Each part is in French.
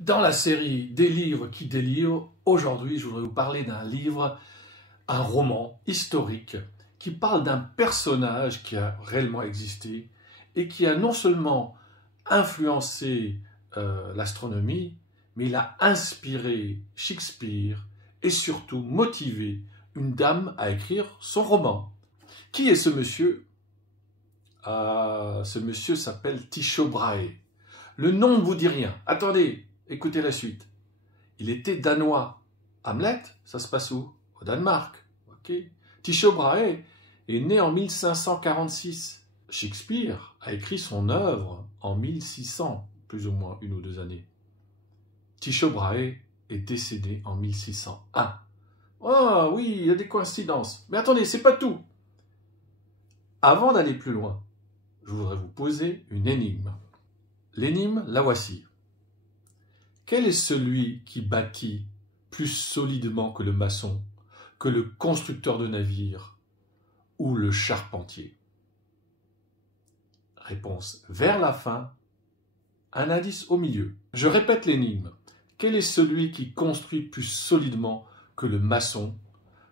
Dans la série des livres qui délivrent, aujourd'hui je voudrais vous parler d'un livre, un roman historique qui parle d'un personnage qui a réellement existé et qui a non seulement influencé l'astronomie, mais il a inspiré Shakespeare et surtout motivé une dame à écrire son roman. Qui est ce monsieur? Ce monsieur s'appelle Tycho Brahe. Le nom ne vous dit rien. Attendez, écoutez la suite. Il était danois. Hamlet, ça se passe où? Au Danemark. Okay. Tycho Brahe est né en 1546. Shakespeare a écrit son œuvre en 1600, plus ou moins une ou deux années. Tycho Brahe est décédé en 1601. Ah oui, il y a des coïncidences. Mais attendez, c'est pas tout. Avant d'aller plus loin, je voudrais vous poser une énigme. L'énigme, la voici. Quel est celui qui bâtit plus solidement que le maçon, que le constructeur de navires ou le charpentier? Réponse vers la fin, un indice au milieu. Je répète l'énigme. Quel est celui qui construit plus solidement que le maçon,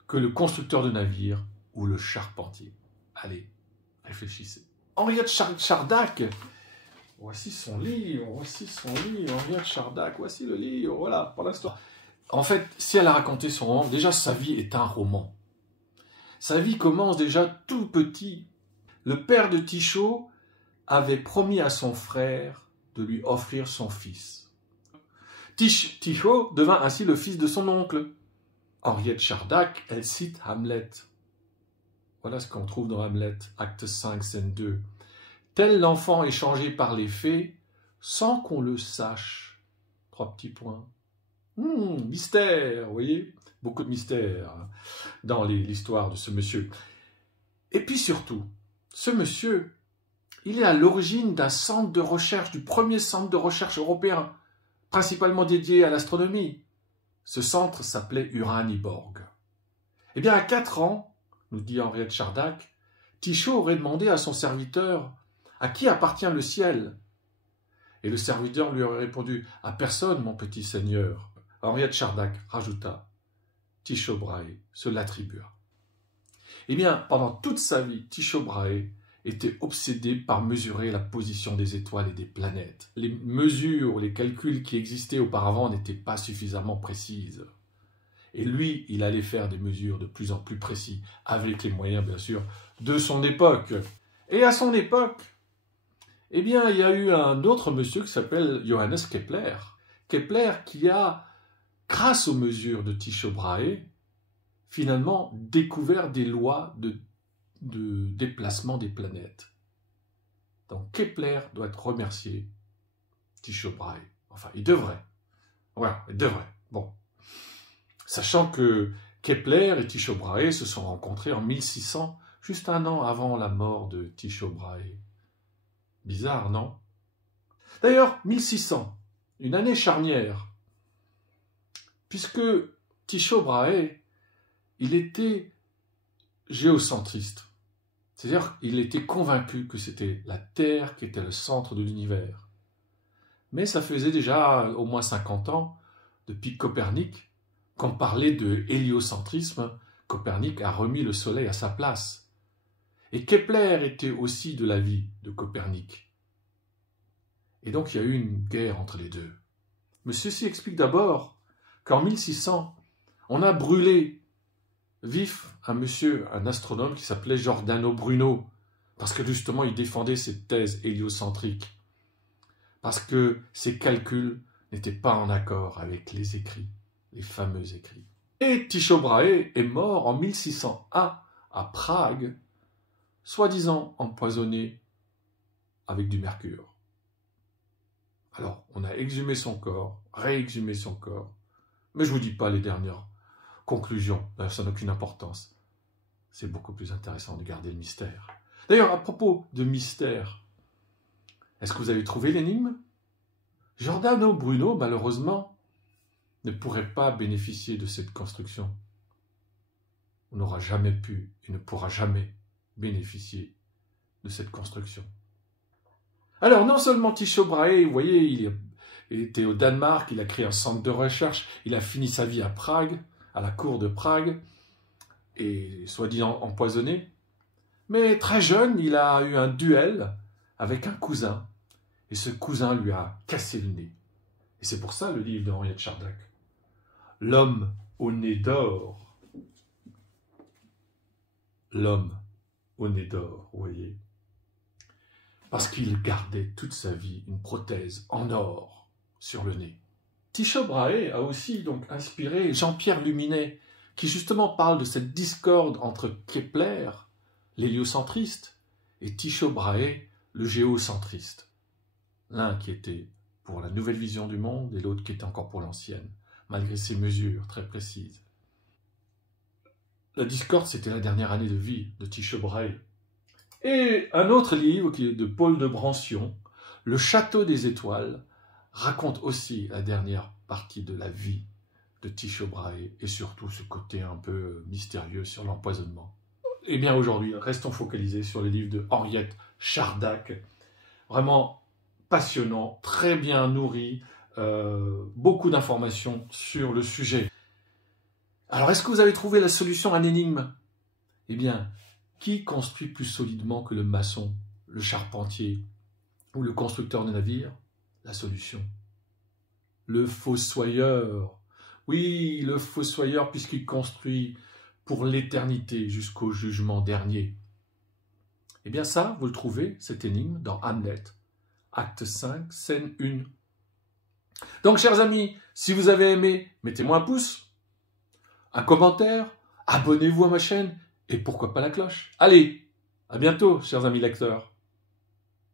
que le constructeur de navires ou le charpentier? Allez, réfléchissez. Henriette Chardac, voici son livre, Henriette Chardac, voici le livre, voilà, pour l'instant. En fait, si elle a raconté son roman, déjà sa vie est un roman. Sa vie commence déjà tout petit. Le père de Tycho avait promis à son frère de lui offrir son fils. Tycho devint ainsi le fils de son oncle. Henriette Chardac, elle cite Hamlet. Voilà ce qu'on trouve dans Hamlet, acte 5, scène 2. Tel l'enfant échangé par les fées, sans qu'on le sache. 3 petits points. Mystère, vous voyez? Beaucoup de mystère dans l'histoire de ce monsieur. Et puis surtout, ce monsieur, il est à l'origine d'un centre de recherche, du premier centre de recherche européen, principalement dédié à l'astronomie. Ce centre s'appelait Uraniborg. Eh bien, à 4 ans, nous dit Henriette Chardac, Tycho aurait demandé à son serviteur « À qui appartient le ciel ?» Et le serviteur lui aurait répondu « À personne, mon petit seigneur. » Henriette Chardac rajouta « Tycho Brahe se l'attribua. » Eh bien, pendant toute sa vie, Tycho Brahe était obsédé par mesurer la position des étoiles et des planètes. Les mesures, les calculs qui existaient auparavant n'étaient pas suffisamment précises. Et lui, il allait faire des mesures de plus en plus précises, avec les moyens, bien sûr, de son époque. Et à son époque, eh bien, il y a eu un autre monsieur qui s'appelle Johannes Kepler. Kepler qui a, grâce aux mesures de Tycho Brahe, finalement découvert des lois de déplacement des planètes. Donc Kepler doit être remercié, Tycho Brahe. Enfin, il devrait. Voilà, il devrait. Bon. Sachant que Kepler et Tycho Brahe se sont rencontrés en 1600, juste un an avant la mort de Tycho Brahe. Bizarre, non? D'ailleurs, 1600, une année charnière, puisque Tycho Brahe, il était géocentriste. C'est-à-dire qu'il était convaincu que c'était la Terre qui était le centre de l'univers. Mais ça faisait déjà au moins 50 ans, depuis Copernic, qu'on parlait de héliocentrisme. Copernic a remis le Soleil à sa place. Et Kepler était aussi de l'avis de Copernic. Et donc il y a eu une guerre entre les deux. Mais ceci explique d'abord qu'en 1600, on a brûlé vif un astronome qui s'appelait Giordano Bruno, parce que justement il défendait cette thèse héliocentrique, parce que ses calculs n'étaient pas en accord avec les écrits, les fameux écrits. Et Tycho Brahe est mort en 1601 à Prague, soi-disant empoisonné avec du mercure. Alors, on a exhumé son corps, réexhumé son corps, mais je ne vous dis pas les dernières conclusions, ça n'a aucune importance. C'est beaucoup plus intéressant de garder le mystère. D'ailleurs, à propos de mystère, est-ce que vous avez trouvé l'énigme? Giordano Bruno, malheureusement, ne pourrait pas bénéficier de cette construction. On n'aura jamais pu, il ne pourra jamais bénéficier de cette construction. Alors, non seulement Tycho Brahe, vous voyez, il Il était au Danemark, il a créé un centre de recherche, il a fini sa vie à Prague, à la cour de Prague, et soi-disant empoisonné. Mais très jeune, il a eu un duel avec un cousin, et ce cousin lui a cassé le nez. Et c'est pour ça le livre de Henriette Chardac. L'homme au nez d'or. L'homme au nez d'or, vous voyez. Parce qu'il gardait toute sa vie une prothèse en or sur le nez. Tycho Brahe a aussi donc inspiré Jean-Pierre Luminet, qui justement parle de cette discorde entre Kepler, l'héliocentriste, et Tycho Brahe, le géocentriste. L'un qui était pour la nouvelle vision du monde et l'autre qui était encore pour l'ancienne, malgré ses mesures très précises. La discorde, c'était la dernière année de vie de Tycho Brahe. Et un autre livre qui est de Paul de Brancion, Le Château des Étoiles, raconte aussi la dernière partie de la vie de Tycho Brahe et surtout ce côté un peu mystérieux sur l'empoisonnement. Et bien aujourd'hui, restons focalisés sur les livres de Henriette Chardac, vraiment passionnant, très bien nourri, beaucoup d'informations sur le sujet. Alors, est-ce que vous avez trouvé la solution à l'énigme? Eh bien, qui construit plus solidement que le maçon, le charpentier ou le constructeur de navire? La solution. Le fossoyeur. Oui, le fossoyeur, puisqu'il construit pour l'éternité jusqu'au jugement dernier. Eh bien ça, vous le trouvez, cette énigme, dans Hamlet, acte 5, scène 1. Donc, chers amis, si vous avez aimé, mettez-moi un pouce, un commentaire, abonnez-vous à ma chaîne, et pourquoi pas la cloche. Allez, à bientôt, chers amis lecteurs.